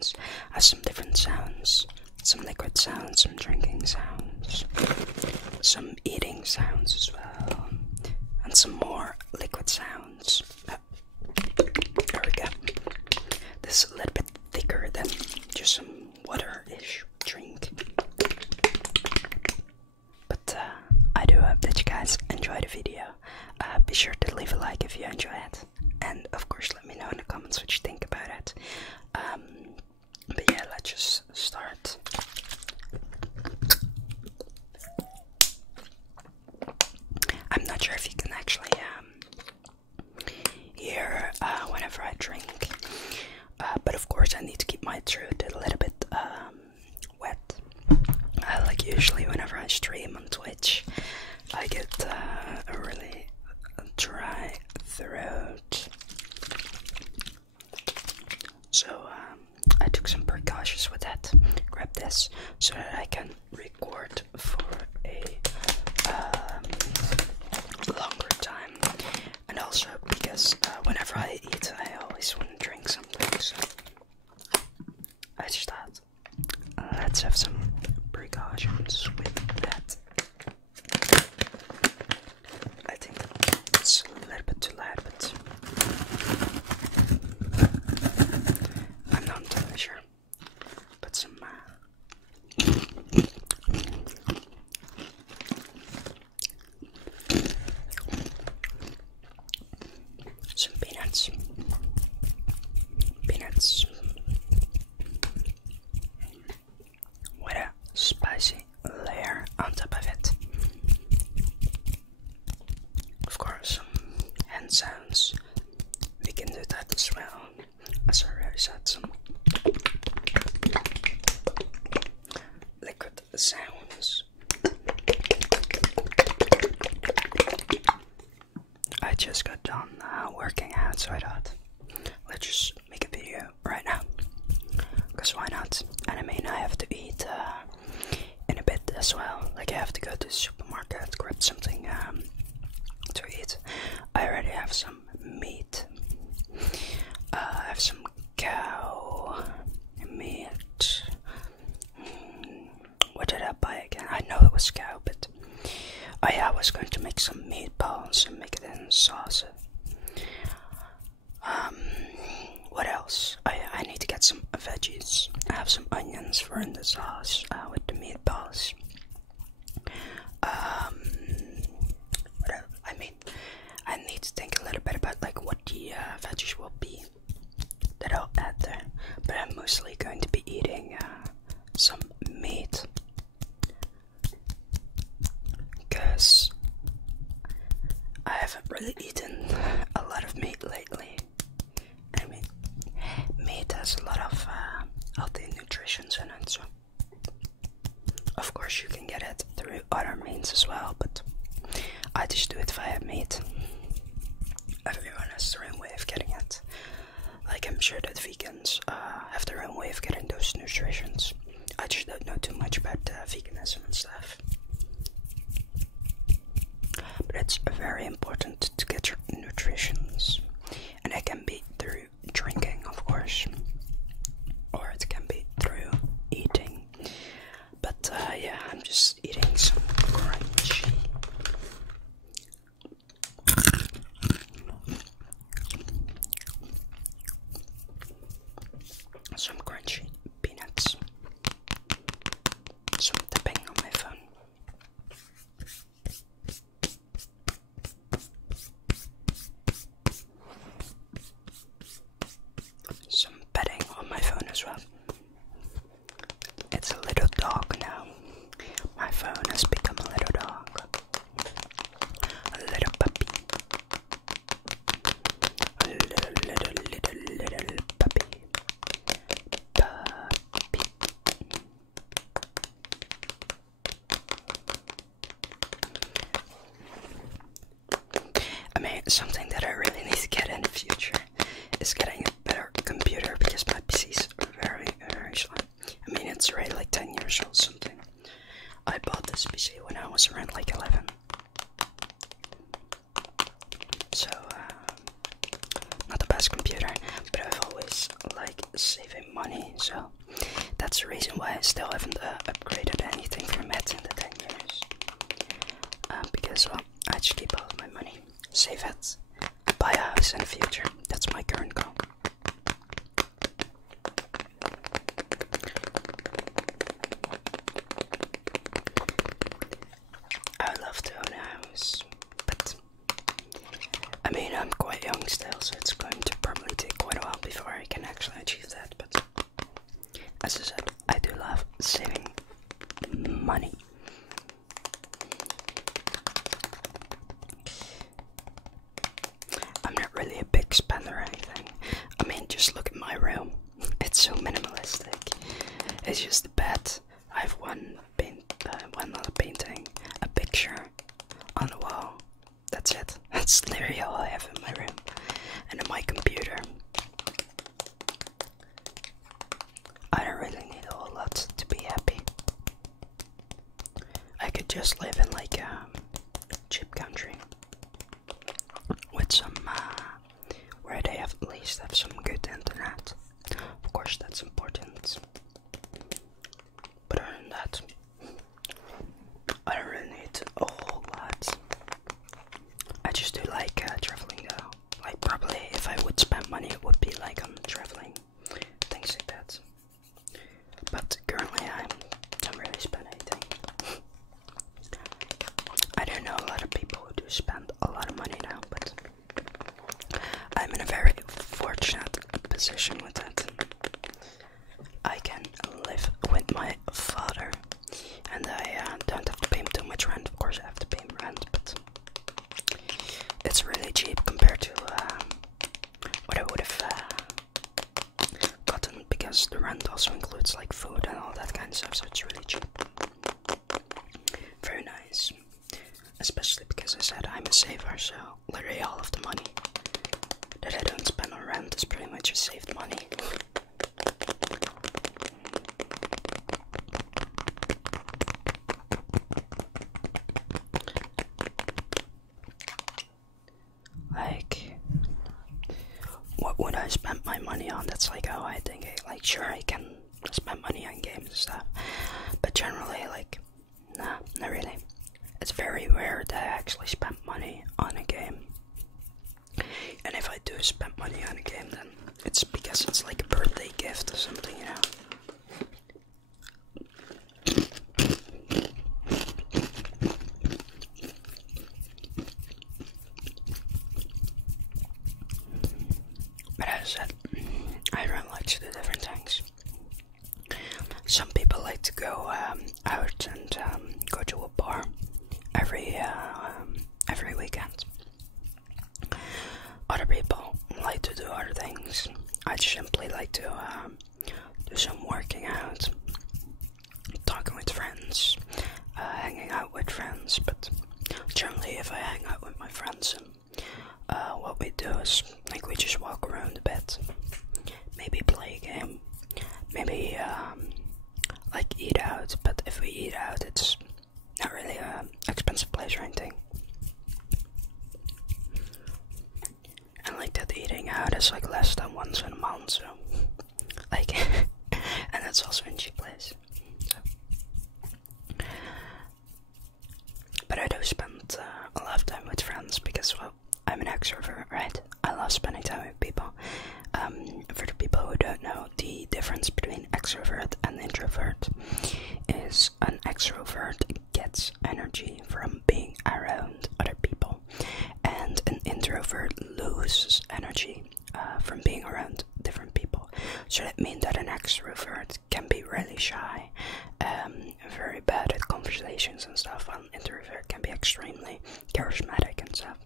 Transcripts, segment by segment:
sounds. I have some different sounds, some liquid sounds, some drinking sounds, some eating sounds as well, and some more liquid sounds. There we go. This is a little bit thicker than just some water-ish drink. But I do hope that you guys enjoy the video. Be sure to leave a like if you enjoy it. And of course let me know in the comments what you think about it. But yeah, let's just start. I'm not sure if you can actually hear whenever I drink. But of course I need to keep my throat a little bit wet. Like usually whenever I stream on Twitch, I get a really dry throat. So I took some precautions with that. Grab this so that I can record for a longer time. And also because whenever I eat, I always want to drink something. So I just thought, let's have some precautions with that. I think it's a little bit too loud, but I'm not entirely sure. Put some peanuts. With a spicy layer on top of it. Of course, some hand sounds. We can do that as well. As I already said, some liquid sounds. I just got done working out, so I thought, let's just make a video right now. Because why not? And I mean, I have to eat in a bit as well. Like I have to go to the supermarket, grab something to eat. I already have some meat. I have some cow meat. What did I buy again? I know it was cow, but oh yeah, I was going to make some meatballs and make it in sauce. What else? I need to get some veggies. I have some onions for in the sauce with the meatballs. What else? I mean, I need to think a little bit about like what the veggies will be that I'll add there. But I'm mostly going to be eating some meat. Because I haven't really eaten a lot of meat lately. I mean, meat has a lot of healthy nutritions in it, so of course you can get it through other means as well, but I just do it via meat. Everyone has their own way of getting it. Like I'm sure that vegans have their own way of getting those nutritions. I just don't know too much about veganism and stuff. But it's very important to get your nutritions. And it can be through drinking, of course. Or it can be through eating. But yeah, I'm just eating some crunchy. Some crunchy peanuts. Some tapping on my phone. Some petting on my phone as well. It's a little dog now. My phone has become a little dog. A little puppy. A little puppy. I mean, something that I really need to get in the future is getting a better computer because my PC is very slow. I mean, it's already like 10 years old something. I bought this PC when I was around like 11. So, not the best computer, but I've always like saving money, so that's the reason why I still haven't upgraded anything from it in the 10 years. Because, well, I just keep all of my money, save it, buy a house in the future. That's my current goal. I would love to own a house, but I mean, I'm quite young still, so it's going to probably take quite a while before I can actually achieve that. But as I said, I do love saving money. I'm not really a big spender or anything. I mean, just look at my room. It's so minimalistic. It's just a bed. I have one other painting, a picture on the wall. That's it. That's literally all I have in my room. And then my computer. I don't really need a whole lot to be happy. I could just live in like a cheap country with some where they at least have some good internet. Of course, that's important. But other than that, I don't really need a whole lot. I just do like traveling though. Like probably if I would spend money, it would be like on traveling, things like that. But currently I don't really spend anything. I don't know a lot of people who do spend a lot of money now, but I'm in a very fortunate position with it. I can live with my father, and I don't have to pay him too much rent. Of course I have to pay him rent, but it's really cheap compared to what I would have gotten, because the rent also includes like food and all that kind of stuff, so it's really cheap. Very nice. Especially because I said I'm a saver, so literally all of the money that I don't spend on rent is pretty much just saved money. Like, what would I spend my money on? That's like how I think it. Like, sure, I can spend money on games and stuff, but generally, like, nah, not really. It's very rare that I actually spend money on a game. And if I do spend money on a game, then it's because it's like a birthday gift or something, you know. But as I said, I really like to do different things. Some people like to go out and go to a bar every weekend. Other people like to do other things. I simply like to do some working out, talking with friends, hanging out with friends. But generally, if I hang out with my friends, what we do is like we just walk around a bit, maybe play a game, maybe like eat out. But if we eat out, it's not really an expensive place or anything. And like that eating out is like less than once in a month, so like and that's also in a cheap place. So. But I do spend a lot of time with friends because, well, I'm an extrovert, right? I love spending time with people. For the people who don't know, the difference between extrovert and introvert is an extrovert gets energy from being around other people, and an introvert loses energy from being around different people. So that means that an extrovert can be really shy, very bad at conversations and stuff, while an introvert can be extremely charismatic and stuff.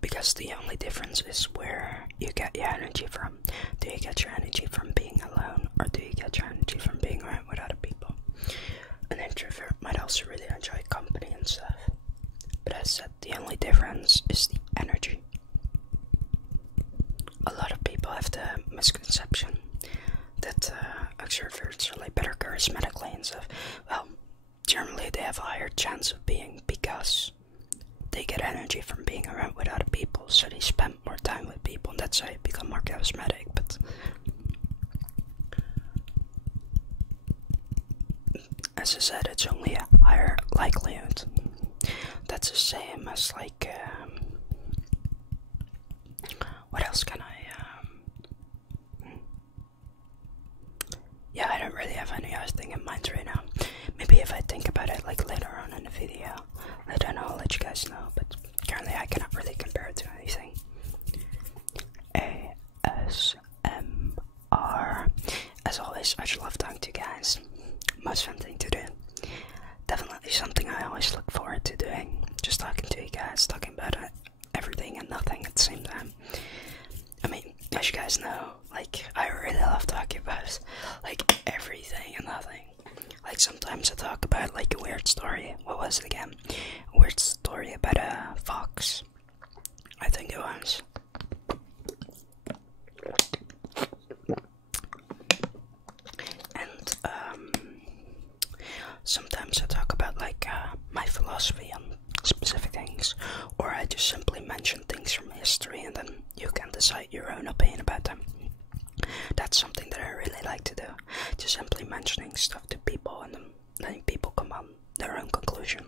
Because the only difference is where you get your energy from. Do you get your energy from being alone, or do you get your energy from being around with other people? An introvert might also really enjoy company and stuff, but as I said, the only difference is the energy. A lot of people have the misconception that extroverts are like better charismatically and stuff. Well, generally they have a higher chance of being, because they get energy from being around with other people, so they spend more time with people, and that's how you become more charismatic. But what else can I, yeah, I don't really have any other thing in mind right now. Maybe if I think about it like later on in the video, I don't know, I'll let you guys know, but currently I cannot really compare it to anything. ASMR. As always, I just love talking to you guys. Most fun thing to do. Definitely something I always look forward to doing. Just talking to you guys, talking about everything and nothing at the same time. I mean, as you guys know, like, I really love talking about, like, everything and nothing. Like, sometimes I talk about, like, a weird story. What was it again? A weird story about a fox. I think it was. And, sometimes I talk about, like, my philosophy on specific things. Or I just simply mention things from history and then you can decide your own opinion about them. That's something that I really like to do. Just simply mentioning stuff to people and then letting people come on their own conclusion.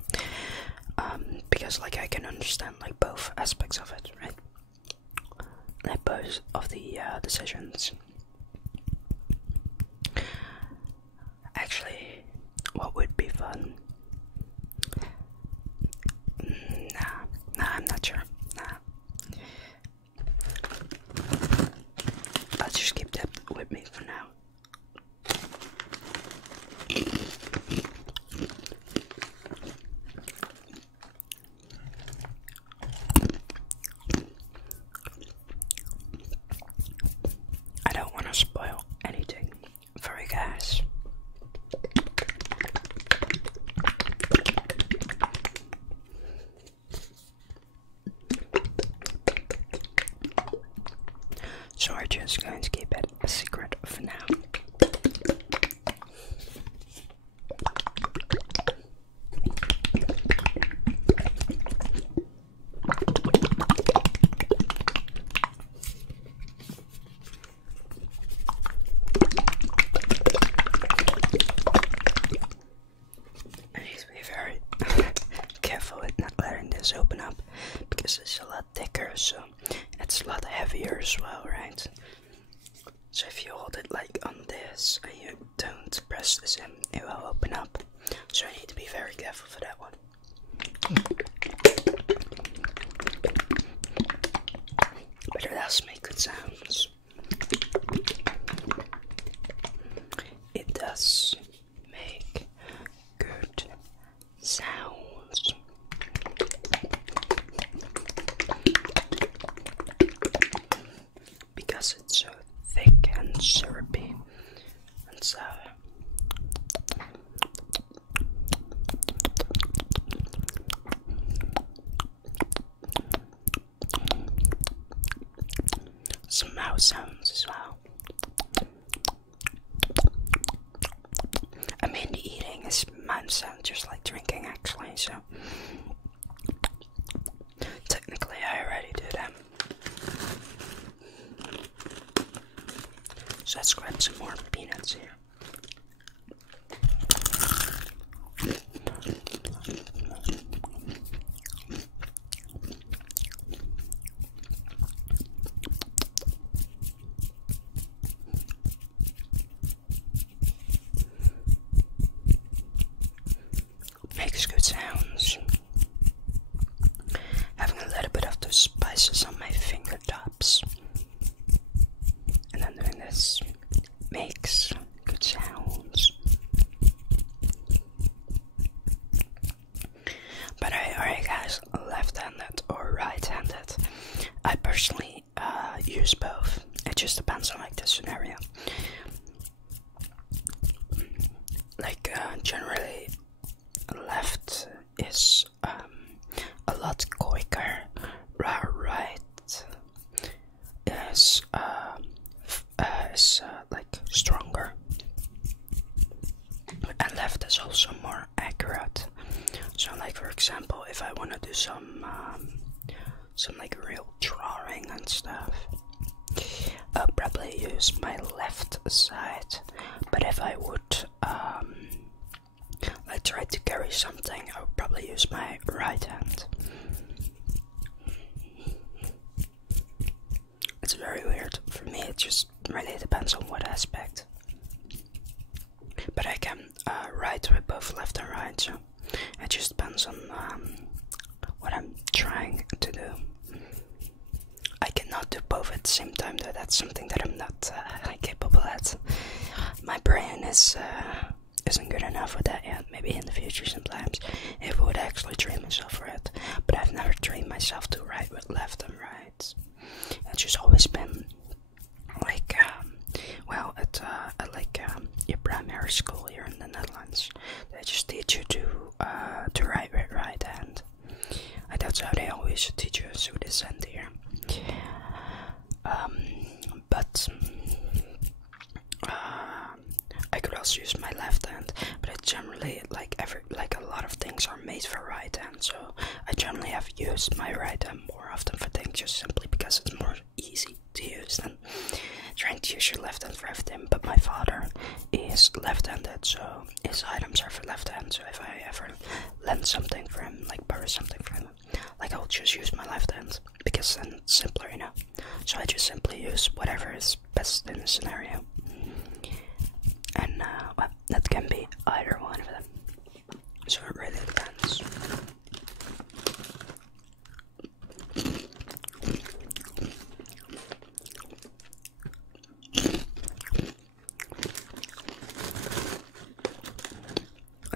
Because like I can understand like both aspects of it, right? Like both of the decisions. Actually, what would be fun? Nah, I'm not sure. Nah. I'll just keep that with me for now. I don't want to spoil anything for you guys. So we're just going to keep it a secret for now. I need to be very careful with not letting this open up because it's a lot thicker, so it's a lot heavier as well, right? So if you hold it like on this and you don't press this in, it will open up. So I need to be very careful for that one. But it does make good sounds. It does make good sounds. Because it's so thick and syrupy and sour. Some mouth sounds as well. I mean, the eating is mouth sound just like drinking actually, so technically I already do them. So let's grab some more peanuts here. Makes good sounds. Having a little bit of those spices on my fingertips. And then doing this makes good sounds. But alright guys, left-handed or right-handed. I personally use both. It just depends on like the scenario. Like generally left is a lot quicker, right is like stronger, and left is also more accurate. So like for example, if I want to do some like real drawing and stuff, I'll probably use my left side. But if I would like try to carry something, I would probably use my right hand. it just really depends on what aspect. But I can write with both left and right, so it just depends on what I'm trying to do. I cannot do both at the same time though, that's something that I'm not capable at. My brain isn't good enough with that yet. Maybe in the future sometimes, if I would actually train myself for it. But I've never trained myself to write with left and right. It's just always been like, well, at like your primary school here in the Netherlands, they just teach you to write with right hand. That's how they always teach you with this hand here. But I could also use my left hand, but it generally like a lot of things are made for right hand, so I generally have used my right hand more often for things, just simply because it's more easy to use than trying to use your left hand for everything. But my father is left-handed, so his items are for left hand, so if I ever lend something for him, like borrow something from him, like I'll just use my left hand, because then it's simpler, you know. So I just simply use whatever is best in the scenario. And well, that can be either one of them. So it really depends.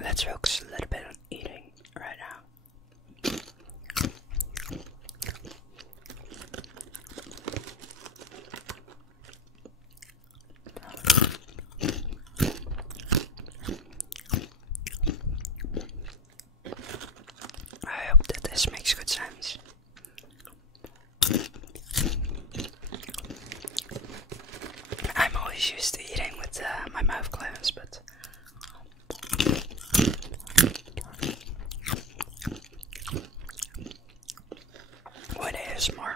Let's focus a little bit on eating right now. I hope that this makes good sense. I'm always used to eating with my mouth closed, but with ASMR,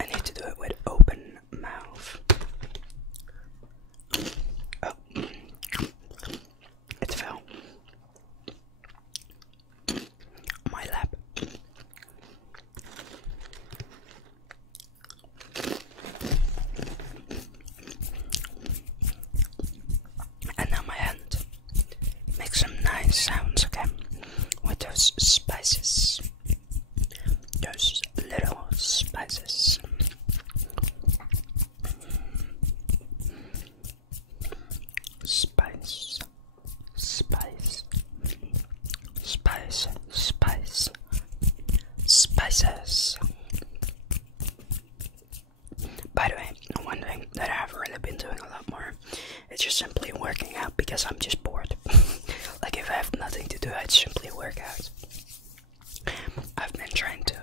I need to do it with open mouth. Oh, it fell. My lap. And now my hand. Make some nice sounds, okay? With those spices. Those little spices. Spice. Spice. Spice. Spice. Spices. By the way, one thing that I haven't really been doing a lot more, it's just simply working out because I'm just bored. Like if I have nothing to do, I'd simply work out. I've been trying to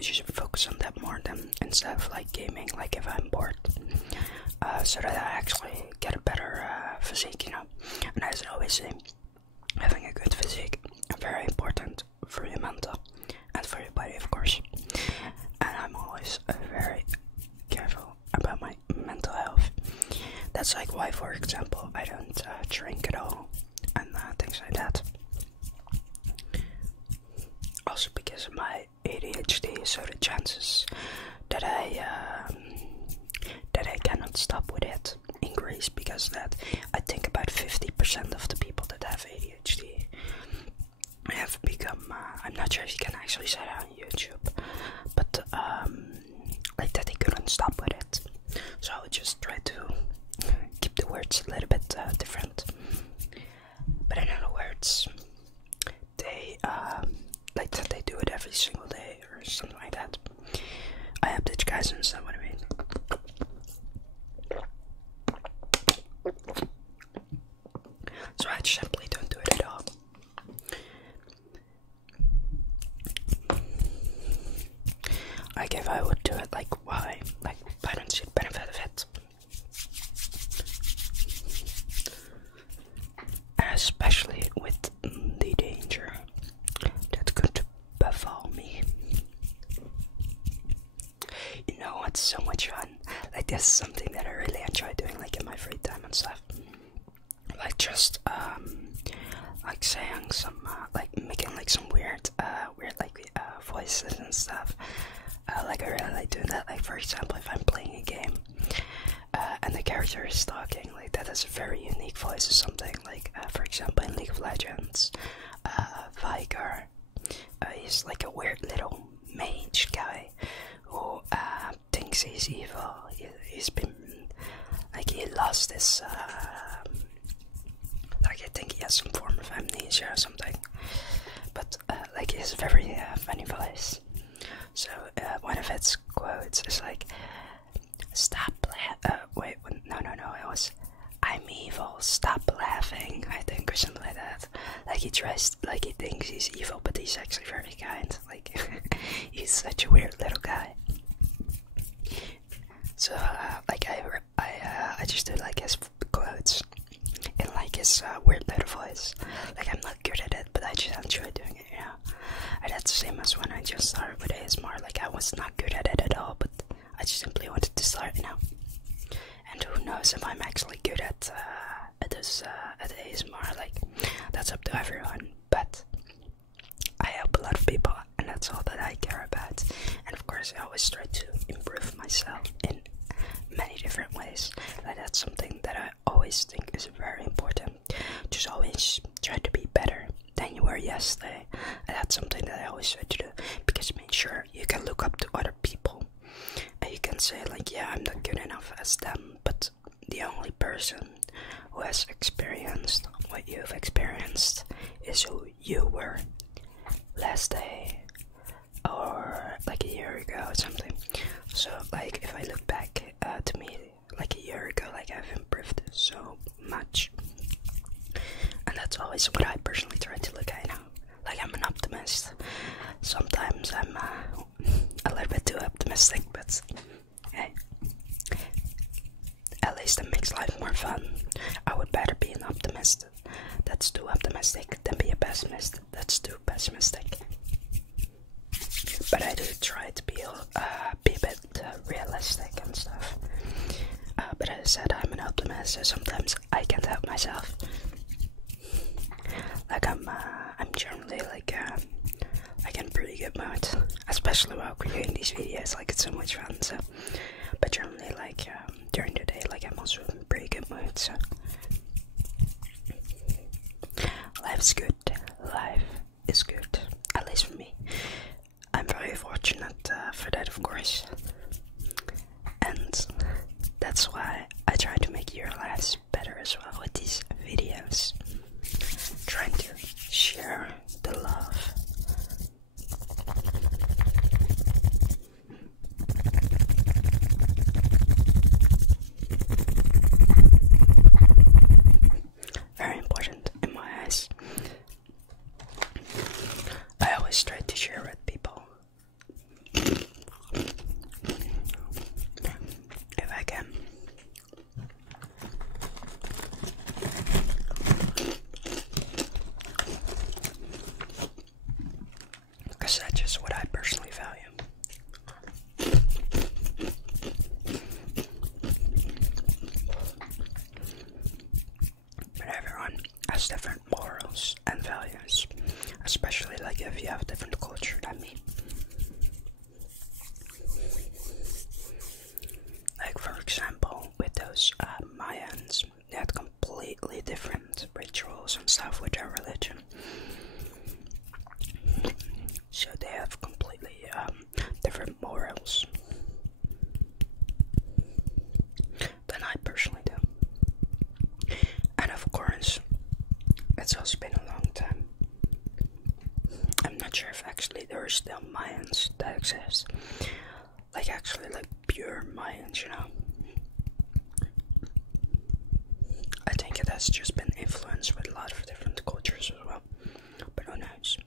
just focus on that more than instead of like gaming, like if I'm bored, so that I actually get a better physique, you know. And as I always say, having a good physique is very important for your mental and for your body, of course. And I'm always very careful about my mental health. That's like why, for example, I don't drink at all and things like that. Also because of my ADHD, so the chances that I cannot stop with it increase, because that I think about 50% of the people that have ADHD have become, I'm not sure if you can actually say that on YouTube, but like that they couldn't stop with it. So I would just try to keep the words a little bit different. But in other words, they like that they do it every single day or something like that. I hope that you guys understand what I mean. So I simply don't do it at all. Like if I would do it, like why? Like I don't see the benefit of it. Especially with the danger that could befall me. You know what's so much fun? Like this is something that I really enjoy doing, like in my free time and stuff. Like just like saying some like making like some weird like voices and stuff. Like I really like doing that. Like for example, if I'm playing a game and the character is talking, like that has a very unique voice or something. Like for example, in League of Legends, Vigar, he's like a weird little mage guy who thinks he's evil. He's been like he lost his like I think he has some form of amnesia or something. But like he has a very funny voice. So one of its quotes is like, "Stop wait, no, it was, I'm evil, stop laughing," I think, or something like that. Like he tries, like he thinks he's evil, but he's actually very kind. Like he's such a weird little guy. So like I just do like his quotes in like his weird little voice. Like I'm not good at it, but I just enjoy doing it, you know. And that's the same as when I just started with ASMR. Like I was not good at it at all, but I just simply wanted to start, you know. And who knows if I'm actually good at ASMR? Like that's up to everyone. But I help a lot of people, and that's all that I care about. And of course, I always try to improve myself in many different ways. Like that's something that I always think is very important. Just always try to be better than you were yesterday. And that's something that I always try to do, because it makes sure you can look up to other people and you can say like, yeah, I'm not good enough as them, but the only person who has experienced what you've experienced is who you were last day or like a year ago or something. So like if I look back to me like a year ago, like I've improved so much. And that's always what I personally try to look at now. Like I'm an optimist. Sometimes I'm a little bit too optimistic, but hey, at least it makes life more fun. I would better be an optimist that's too optimistic than be a pessimist that's too pessimistic. But I do try to be a bit realistic and stuff. But as I said, I'm an optimist, so sometimes I can't help myself. Like I'm generally like in pretty good mood, especially while creating these videos. Like it's so much fun. So, but generally like during the day, like I'm also in pretty good mood. So life's good. Life is good, at least for me. I'm very fortunate for that, of course, and that's why I try to make your lives better as well with these videos. Trying to share the love. Very important in my eyes. I always try to share with people. If I can. Because that's just what I personally value. But everyone has different morals and values, especially like if you have a different culture than me. Like for example, with those Mayans, they had completely different rituals and stuff with their religion. So they have completely different morals than I personally do. And of course, it's also been a long time. I'm not sure if actually there are still Mayans that exist. Like actually like pure Mayans, you know. I think it has just been influenced with a lot of different cultures as well. But who knows?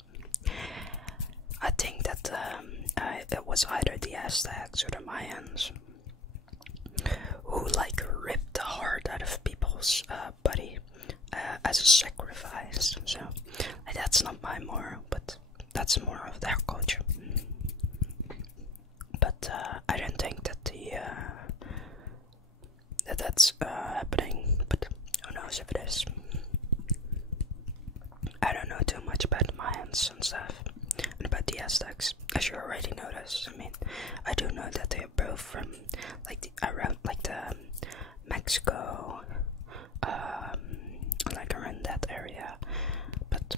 I think that it was either the Aztecs or the Mayans who like ripped the heart out of people's body as a sacrifice. So like, that's not my moral, but that's more of their culture. But I don't think that that's happening. But who knows if it is? I don't know too much about Mayans and stuff. and about the Aztecs, as you already noticed. I mean, I do know that they are both from around the Mexico, like around that area. But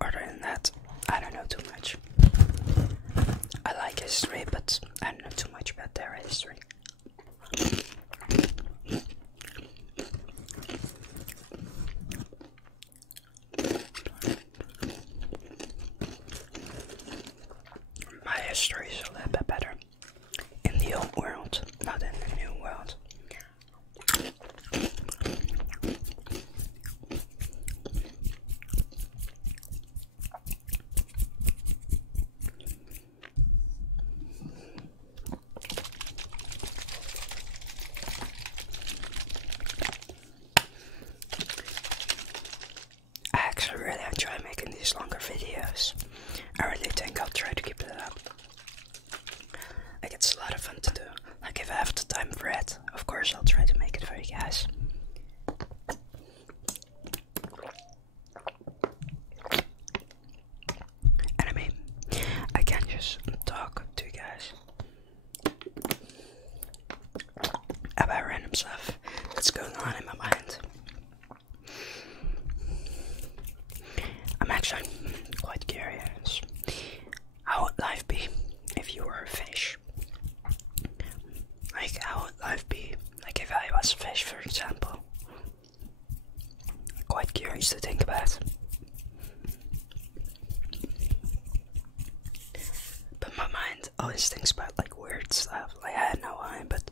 other than that, I don't know too much. I like history, but I don't know too much about their history. My history is a little bit better in the old world, not in the new world. I actually really enjoy making these longer videos. I really think I'll try to keep it up. Like, it's a lot of fun to do. Like, if I have the time for it, of course I'll try to make it for you guys. And I mean, I can't just talk to you guys about random stuff that's going on in my mind. I'm actually quite curious. How would life be if you were a fish? Like, how would life be like if I was a fish, for example? Quite curious to think about. But my mind always thinks about like weird stuff. Like, I don't know why, but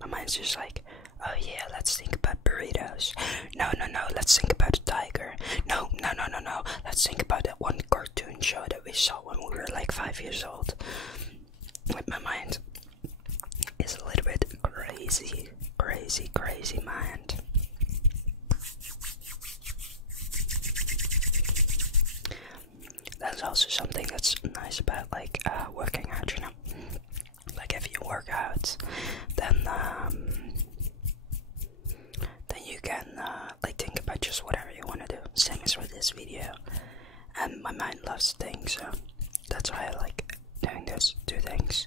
my mind's just like, oh yeah, let's think about burritos. No, let's think about a tiger. No, let's think about that one cartoon show that we saw when we were like 5 years old. Like, my mind is a little bit crazy mind. That's also something that's nice about like working out, you know. Like, if you work out, then you can like think about just whatever you want to do. Same as with this video. And my mind loves things, so that's why I like doing those two things.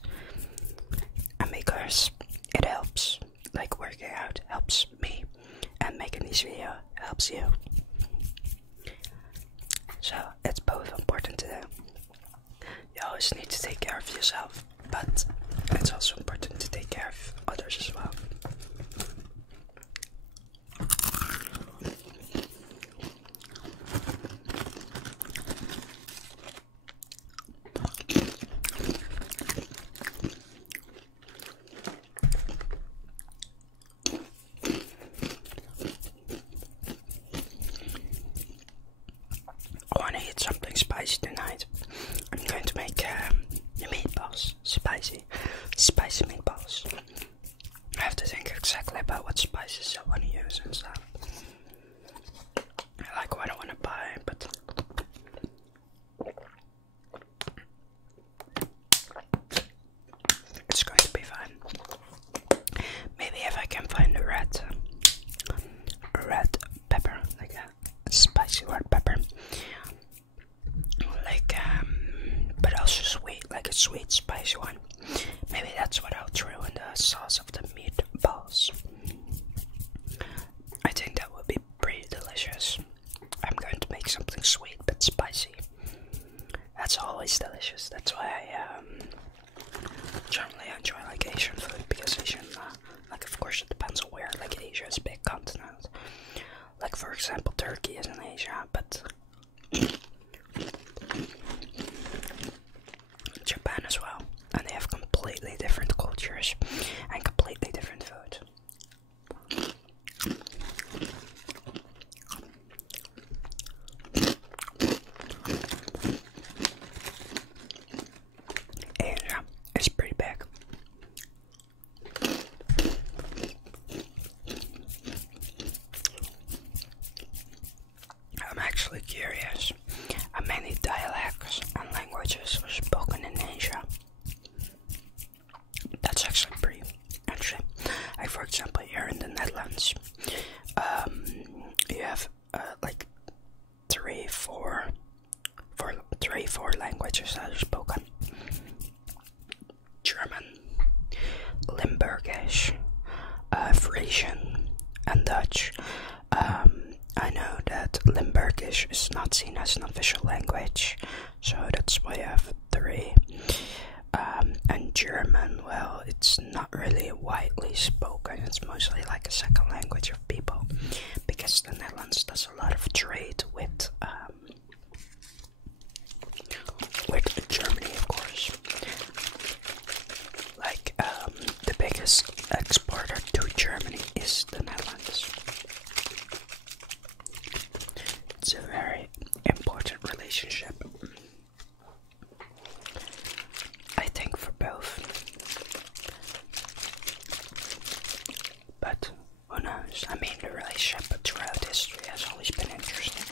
And because it helps, like working out helps me, and making this video helps you. So it's both important to do. You always need to take care of yourself, but it's also important to take care of others as well. I want to eat something spicy tonight. I'm going to make meatballs. Spicy meatballs. I have to think exactly about what spices I want to use and stuff. I like what I want to buy, but it's going to be fine. Maybe if I can find a red pepper, like a spicy red pepper, like but also sweet, like a sweet spicy one. Maybe that's what I'll throw in the sauce of the meatballs. I think that would be pretty delicious. I'm going to make something sweet but spicy. That's always delicious. That's why I generally enjoy like Asian food, because Asian, like, of course it depends on where. Like, Asia is a big continent. Like, for example, Turkey is in Asia, but Japan as well, and they have completely different cultures and completely different food. Asia is pretty big. I'm actually curious how many dialects and languages are spoken in Asia. languages that are spoken: German, Limburgish, Frisian, and Dutch. I know that Limburgish is not seen as an official language, so that's why I have 3. And German, well, it's not really widely spoken. It's mostly like a second language of people, because the Netherlands does a lot of trade with Germany, of course. Like, the biggest exporter to Germany is the Netherlands. It's a very important relationship, I think, for both. But who knows? I mean, the relationship throughout history has always been interesting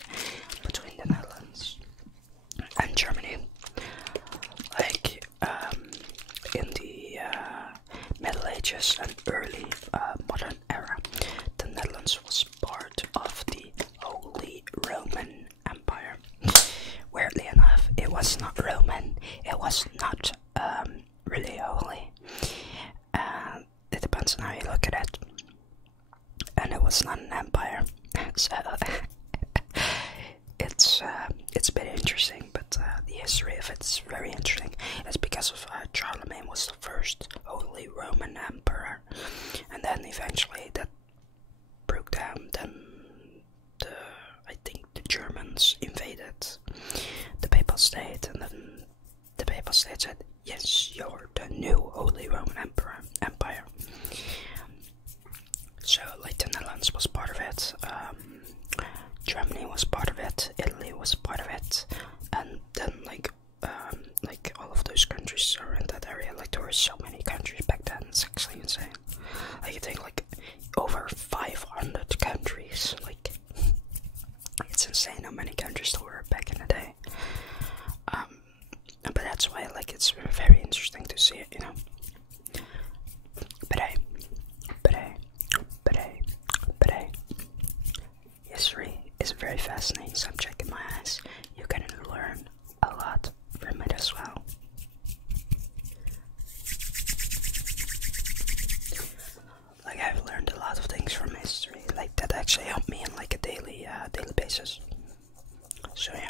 between the Netherlands and Germany. Like, in the Middle Ages and early modern era, the Netherlands was part of the Holy Roman Empire. Weirdly enough, it was not Roman. It was not really holy. It depends on how you look at it. And it was not an empire. So it's a bit interesting, but the history of it's very interesting. It's because of Charlemagne was the first Holy Roman Emperor, and then eventually that broke down. Then I think the Germans invaded the Papal State, and then the Papal State said, "Yes, you're the new Holy Roman Empire." So, like, the Netherlands was part of it. Germany was part of it, Italy was part of it, and then like all of those countries are in that area. Like, there were so many countries back then. It's actually insane. Like, I think like over 500 countries. Like, it's insane how many countries there were back in the day. But that's why, like, it's very interesting to see it, you know. But hey, history is a very fascinating subject in my eyes. You can learn a lot from it as well. Like, I've learned a lot of things from history, like, that actually help me in like a daily basis. So yeah.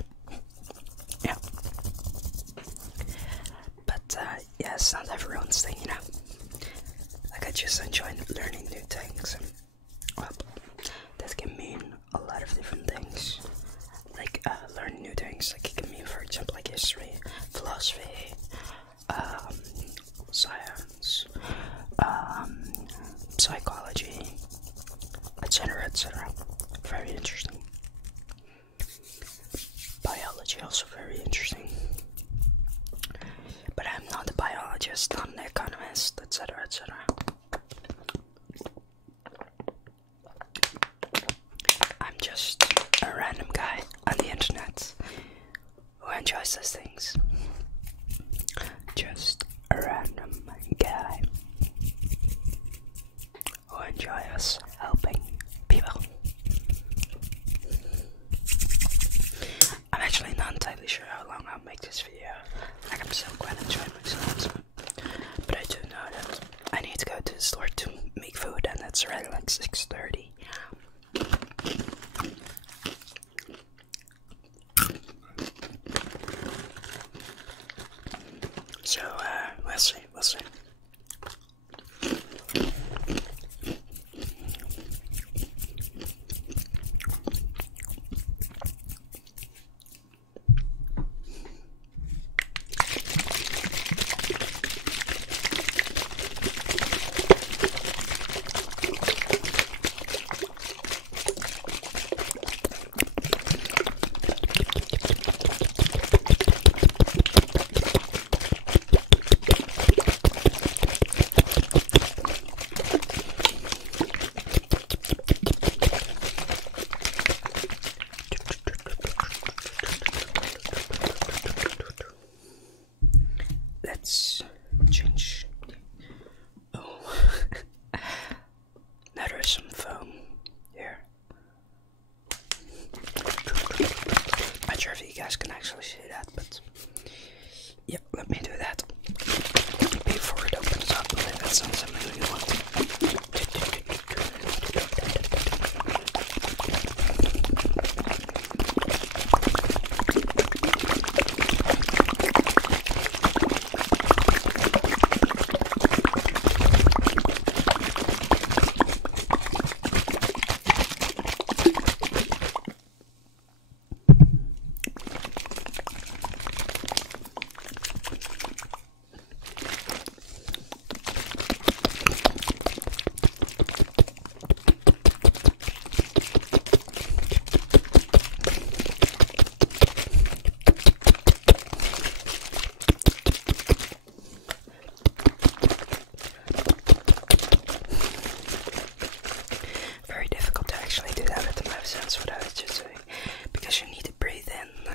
But yeah, it's not everyone's thing, you know. Like, I just enjoy learning new things, and well, that can mean a lot of different things. Like, learning new things, like, it can mean, for example, like history, philosophy, science, psychology, etc., etc. Very interesting. Biology, also very interesting. But I'm not a biologist, not an economist, etc., etc. I'm just a random guy on the internet who enjoys those things. Just a random guy who enjoys helping people. I'm actually not entirely sure how long I'll make this video. Like, I'm so quite enjoying myself. But I do know that I need to go to the store to make food, and it's already like 6:30. So, we'll see. Let's change. Oh, now there's some foam here. Not sure if you guys can actually see that, but Yeah, let me do that. Before it opens up, that sounds something we want. Very difficult to actually do that with the mouse. That's what I was just doing, because you need to breathe in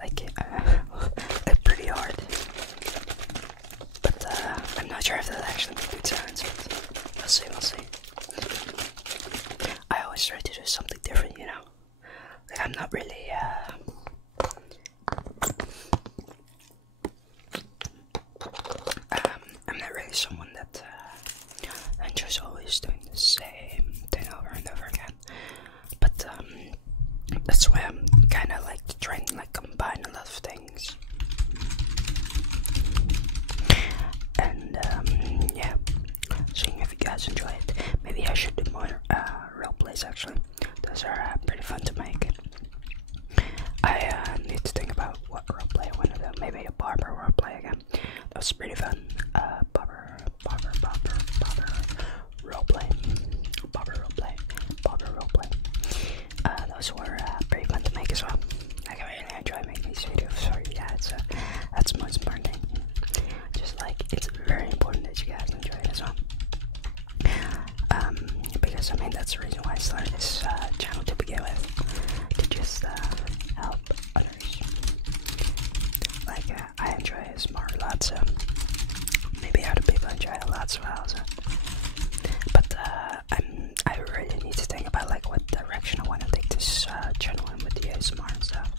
like pretty hard. But I'm not sure if that actually makes good sounds. But we'll see. We'll see. I always try to do something different, you know. Like I'm not really. I'm not really someone that enjoys always doing the same thing over and over again. But that's why I'm kind of like trying to like combine a lot of things. And yeah, seeing if you guys enjoy it. Maybe I should do more role plays actually. Those are pretty fun to make. I need to think about what roleplay I want to do. Maybe a barber roleplay again. That's pretty fun. Barber roleplay. Those were pretty fun to make as well. Like I really enjoy making these videos. So yeah, that's most important thing. Just like it's very important that you guys enjoy it as well. Because I mean that's the reason why I started this channel to begin with, to just help others. Like I enjoy ASMR a lot, so maybe other people enjoy it a lot as well. So. But I really need to think about like what direction I want to take this channel in with the ASMR and stuff.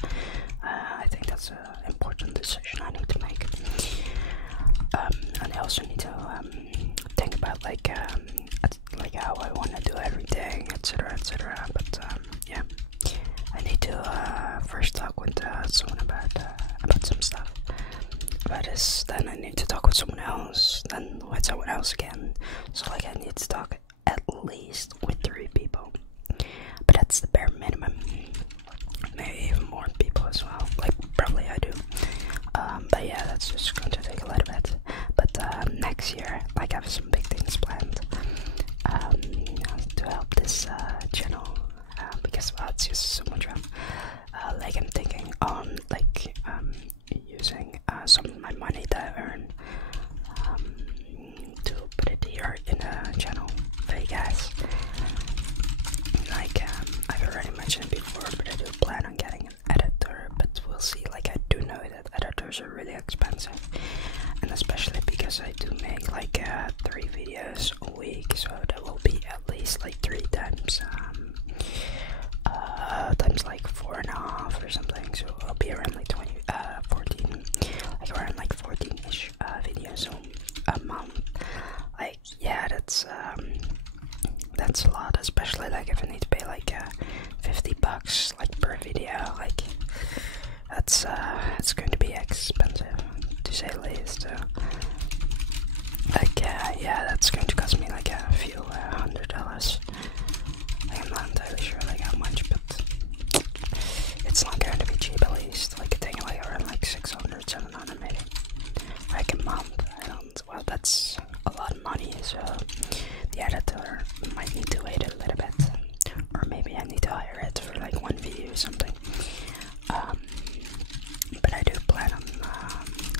I think that's an important decision I need to make. And I also need to think about like how I want to do everything, etc. But yeah, I need to first talk with someone about some stuff. About this, then I need to talk with someone else, then with someone else again. So like I need to talk at least with 3 people. But that's the bare minimum. Maybe even more people as well. Like probably I do. But yeah, that's just going to take a little bit. But next year, like I have some big things planned to help this channel. Because it's just so much fun. Like I'm thinking on like using some of my money that I earn to put it here in the channel for you guys. Like I've already mentioned before, but I do plan on getting an editor, but we'll see. Like I do know that editors are really expensive, and especially because I do make like 3 videos a week, so that will be at least like 3 times times like 4.5 or something, so it'll be around like 14, like around like 14-ish videos a month. Like yeah, that's a lot, especially like if I need to pay like $50 like per video. Like that's it's going to be expensive to say the least. Like yeah, that's going to cost me like a few $100. Like, I'm not entirely sure like how much, but it's not going to be cheap at least. Like I think like around like 600, 700 maybe. Like a month. Well, that's a lot of money, so the editor might need to wait a little bit, or maybe I need to hire it for like 1 video or something. But I do plan on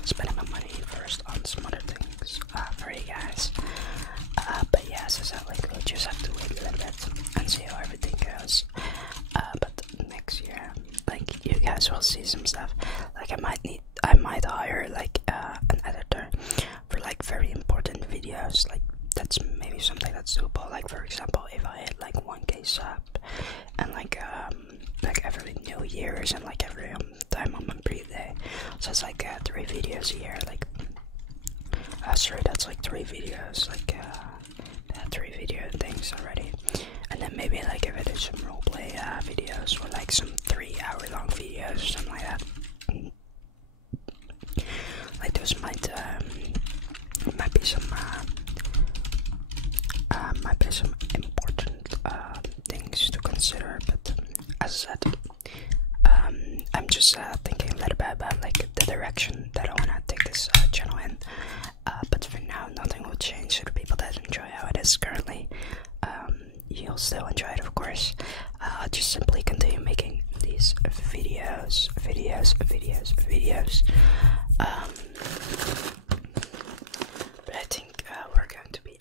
spending my money first on some other things for you guys. videos a year. Like, sorry, that's like 3 videos. Like, 3 video things already. And then maybe like if I do some roleplay videos or like some 3-hour-long videos or something like that. Like those might be some important things to consider. But as I said, I'm just thinking a little bit about like the direction that I wanna take this channel in. But for now, nothing will change for the people that enjoy how it is currently. You'll still enjoy it, of course. I'll just simply continue making these videos. But I think we're going to be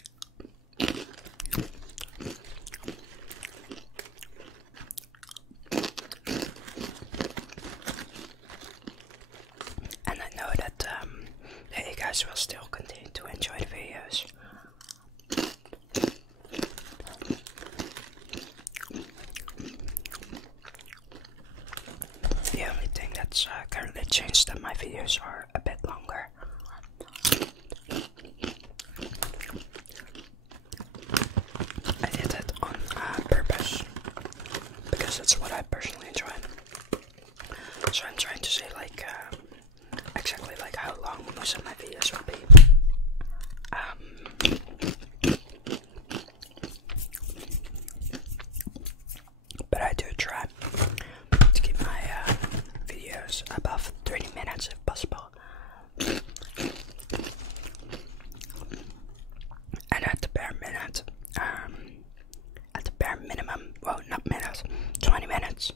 and I know that you guys will still continue to enjoy the videos. The only thing that's currently changed that my videos are a bit longer. I did that on purpose because that's what I personally enjoy. So I'm trying to say like exactly like how long most of my videos will be. But I do try to keep my videos above 30 minutes if possible. And at the bare minimum, well, not minutes, 20 minutes.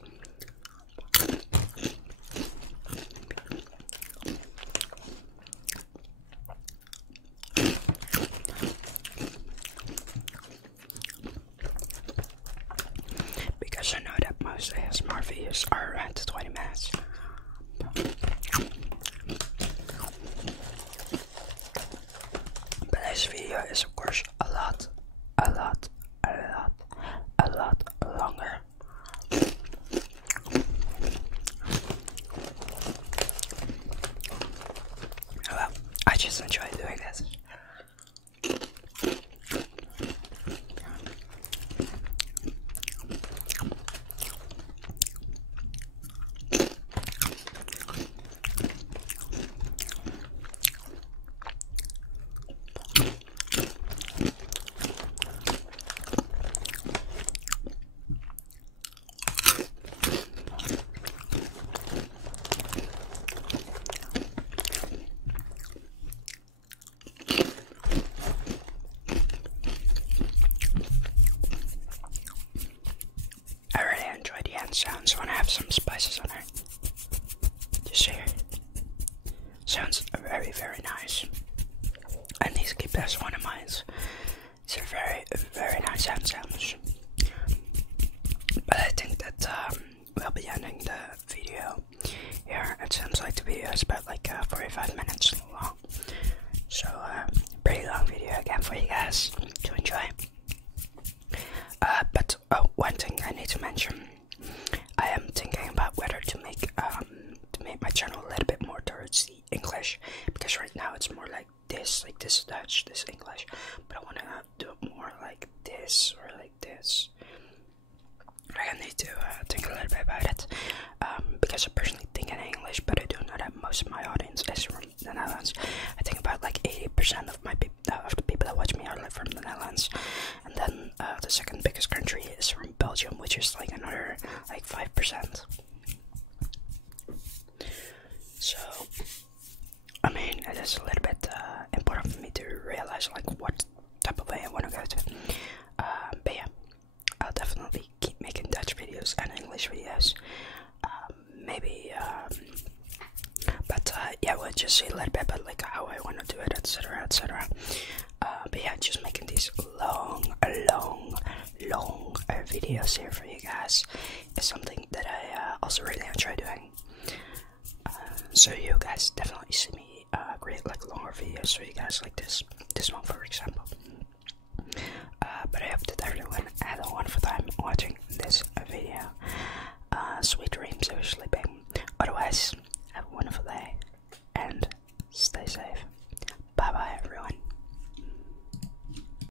Because I know that most ASMR videos are around 20 minutes. But this video is of course a lot longer. Well, I just enjoy doing this. Sounds when I have some spices on it. Just here. Sounds very, very nice. And these keep as one of mine. It's a very, very nice sounds. But I think that we'll be ending the video here. It seems like the video is about like 45 minutes long. So pretty long video again for you guys to enjoy. But one thing I need to mention. I am thinking about whether to make my channel a little bit more towards the English, because right now it's more like this Dutch, this English, but I want to do it more like this or like this. I need to think a little bit about it, because I personally think in English, but I do know that most of my audience is from the Netherlands. I think about like 80% of the people that watch me are from the Netherlands, and then the second biggest country is from Belgium, which is like another like 5%. So, I mean, it is a little bit important for me to realize like what type of way I want to go to. But yeah, I'll definitely keep making Dutch videos and English videos. Maybe, but yeah, we'll just see a little bit about like how I want to do it, etc., etc. But yeah, just making these long videos here for you guys is something that I also really enjoy doing. So you guys definitely see me create like longer videos for you guys, like this one for example.